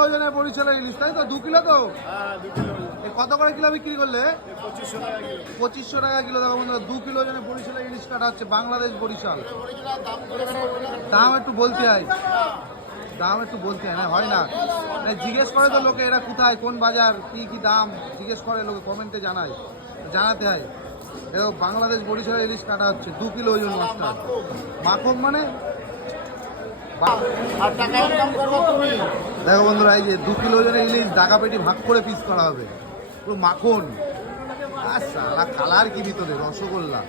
ওজনের বরিশালের ইলিশ তাই তো? দু কিলো তো? হ্যাঁ কত করে কিলো বিক্রি করলে? পঁচিশশো টাকা কিলো। দেখো বন্ধুরা দু কিলো ওজনের বরিশালের ইলিশ কাটা হচ্ছে বাংলাদেশ বরিশাল। দাম একটু বলতে হয়। দাম একটু বলতে হয় না হয় না। জিজ্ঞেস করে তো লোকে এরা কোথায় কোন বাজার কি কি দাম? জিজ্ঞেস করে লোকে কমেন্টে জানায় জানাতে হয়। দেখো বাংলাদেশ বরিশালের ইলিশ কাটা হচ্ছে দু কিলো ওজন মাছটা। মাখন মানে বা- আর টাকা ইনকাম করব তুমি দেখো বন্ধুরা, এই যে দু কিলো ওজনের ইলিশ ডাকা পেটি ভাগ করে পিস করা হবে। পুরো মাখন। আর সারা কালার কি ভিতরে, রসগোল্লা।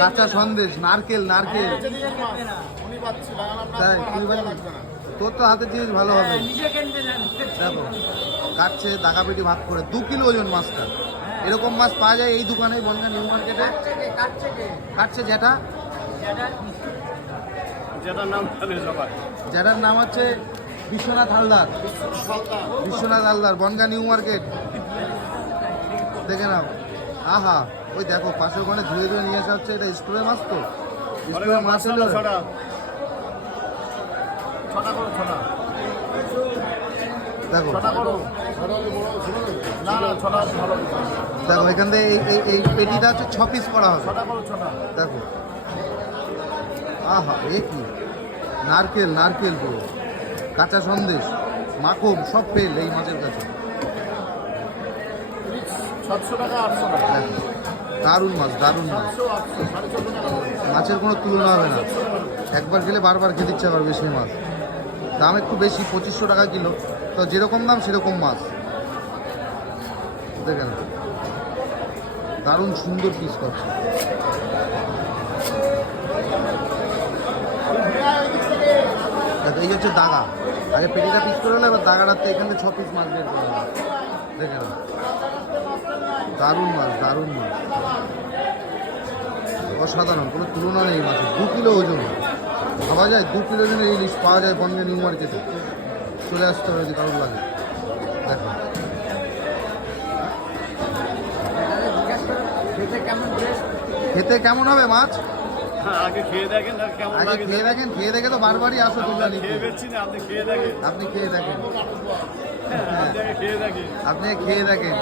কাঁচা সন্দেশ, নারকেল নারকেল। হাতে তোর তো হাতের জিনিস ভালো হবে। দেখো, কাটছে, ডাকা পেটি ভাগ করে। দু কিলো ওজন মাছটা। এরকম মাছ পাওয়া যায় এই দোকানে বনগা নিউ মার্কেটে। কাটছে যেটা যেটার নাম যেটার নাম হচ্ছে Biswanath Haldar. Biswanath Haldar Bongaon new market. দেখে নাও। আহা ওই দেখো পাশের ওখানে ধুয়ে ধুয়ে নিয়ে আসা হচ্ছে এটা স্টোরের মাছ তো। মাছ হলো দেখো। দেখো এখান থেকে এই পেটিটা হচ্ছে ছ পিস করা হবে। দেখো। আহা এ কি? নারকেল নারকেল পুরো কাঁচা সন্দেশ মাখন সব ফেল এই মাছের কাছে। দারুণ মাছ দারুণ মাছ। মাছের কোনো তুলনা হবে না। একবার গেলে বারবার খেতে ইচ্ছা করবে সেই মাছ। দাম একটু বেশি পঁচিশশো টাকা কিলো। তো যেরকম দাম সেরকম মাছ। দেখেন। দারুণ সুন্দর পিস করছে এই হচ্ছে দাগা। আগে পেটিটা পিস করে হলে এবার দাগাটাতে এখানে ছ পিস মাছ বের করে দেখে না দারুণ মাছ দারুণ মাছ। অসাধারণ, কোনো তুলনা নেই মাছের। দু কিলো ওজন। ভাবা যায়, দু কিলো ওজনের ইলিশ পাওয়া যায় বনগে নিউ মার্কেটে। চলে আসতে হবে যদি কারোর লাগে। দেখো। খেতে কেমন হবে মাছ? আগে খেয়ে দেখেন আর কেমন আগে খেয়ে দেখেন। খেয়ে দেখে তো বারবারই আসো তোমরা খেয়ে বেচছি না আপনি খেয়ে দেখেন। আপনি খেয়ে দেখেন। হ্যাঁ, আপনি খেয়ে দেখেন।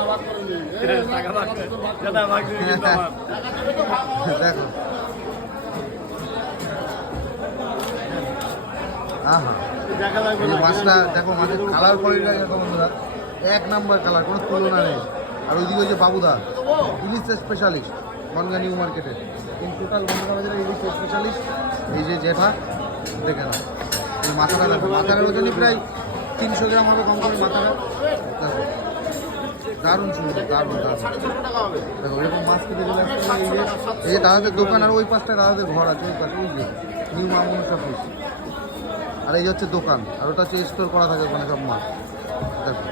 হ্যাঁ। দেখো। আহা। মাছটা দেখো মাছের কালার কোয়ালিটি দেখো বন্ধুরা। এক নাম্বার কালার কোনো তুলনা নেই। আর ওইদিকে ওই যে বাবুদা ইলিশ স্পেশালিস্ট বনগা নিউ মার্কেটে ইন টোটাল বনগা বাজারে ইলিশ স্পেশালিস্ট এই যে জেঠা দেখে না এই মাথাটা দেখো মাথার ওজনই প্রায় তিনশো গ্রাম হবে কম করে মাথাটা। দেখো, দারুণ সুন্দর, দারুণ দারুণ। দেখো, এরকম মাছ খেতে চলে আসছে এই যে এই যে দাদাদের দোকান আর ওই পাশটা দাদাদের ঘর আছে, ওই পাশে ওই যে, নিউ মামুন অফিস আর এই হচ্ছে দোকান, আর ওটা হচ্ছে স্টোর করা থাকে ওখানে সব মাছ। দেখো।